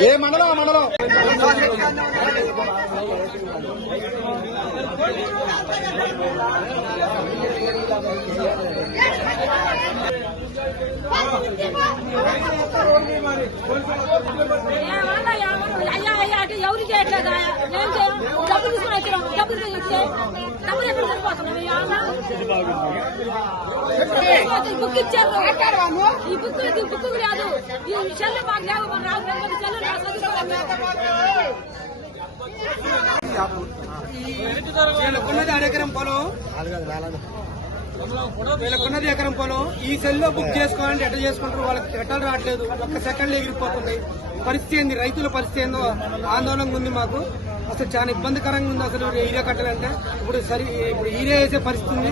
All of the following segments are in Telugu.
ఏ మండలం ఆ మండలం అయ్యా అయ్యా అంటే ఎవరు చేయట్లేదా ఏం చేయం డబ్బులు తీసుకుని వచ్చినాం డబ్బులు తీసుకొచ్చి డబ్బులు ఎక్కడ సరిపోతున్నాం ఈ అన్న? ఈ బుక్ ఇచ్చారు ఈ బుక్ ఈ బుక్ లేదు ఈ చెల్లు మాకు లేవు రాదు చెల్లు చదువుకోవాలి అరెకరం పొలం వీళ్ళకున్నది ఎకరం పొలం. ఈ సెల్లో బుక్ చేసుకోవాలంటే ఎట్లా చేసుకుంటారు? వాళ్ళకి ఎట్టలు రావట్లేదు? ఒక్క సెకండ్ ఎగిరిపోతుంది. పరిస్థితి ఏంది? రైతుల పరిస్థితి ఏందో ఆందోళనగా ఉంది మాకు. అసలు చాలా ఇబ్బందికరంగా ఉంది అసలు ఈరే కట్టాలంటే. ఇప్పుడు సరి ఇప్పుడు ఈరే వేసే పరిస్థితి ఉంది.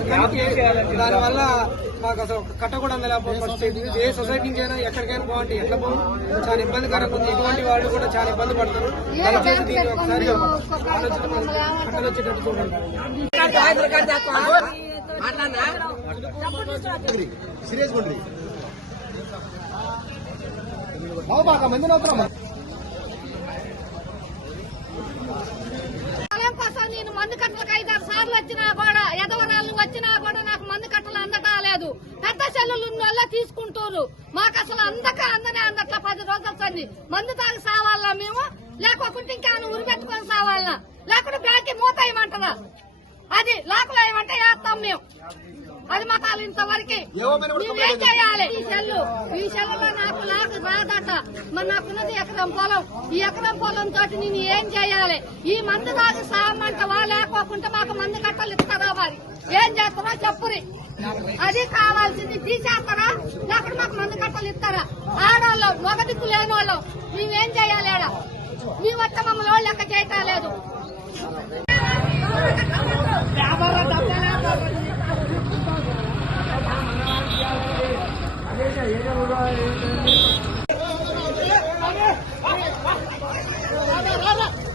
దానివల్ల మాకు అసలు కట్టకూడదు కట్ట కూడా పరిస్థితి ఏ సొసైటీ నుంచి అయినా ఎక్కడికైనా బాగుంటే ఎట్లా పోవు? చాలా ఇబ్బందికరంగా ఉంది. ఇటువంటి వాళ్ళు కూడా చాలా ఇబ్బంది పడతారు దయచేసి దీన్ని ఒకసారి కట్టలు వచ్చేటట్టు చూడండి. సీరియస్ బాగా మంది నవ్వుతున్నాం నేను మందు కట్టలకు ఐదారు సార్లు వచ్చినా కూడా ఎదవనాలు వచ్చినా కూడా నాకు మందు కట్టలు అందటా లేదు. పెద్ద చెల్లెలు వాళ్ళే తీసుకుంటారు మాకు అసలు అందక అందనే అందట్లా పది రోజులు సంది మందు తాగి సావాలా మేము? లేకోకుంటే ఇంకా ఉరి పెట్టుకొని సావాలా? లేకుంటే బ్యాంక్ మూత అది లోపల వేస్తాం మేము. అది మతాలు ఇంతవరకు. మేమేం చేయాలి? ఈ సెల్లు. ఈ సెల్లులో నాకు నాకు రాదట. మరి నాకున్నది ఎకరం పొలం. ఈ ఎకరం పొలం తోటి నేను ఏం చేయాలి? ఈ మందు తాగి సామంటవా లేకోకుంటే మాకు మందు కట్టలు ఇస్తారా మరి. ఏం చేస్తారో చెప్పురి. అది కావాల్సింది తీసేస్తారా? లేకపోతే మాకు మందు కట్టలు ఇస్తారా? ఆడవాళ్ళం మగ దిక్కు లేని వాళ్ళం మేమేం చేయాలి ఆడ? మీ వచ్చ మమ్మల్ని వాళ్ళు లెక్క చేయటం లేదు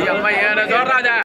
ఈ అమ్మాయి ఏమైనా చూడరాజా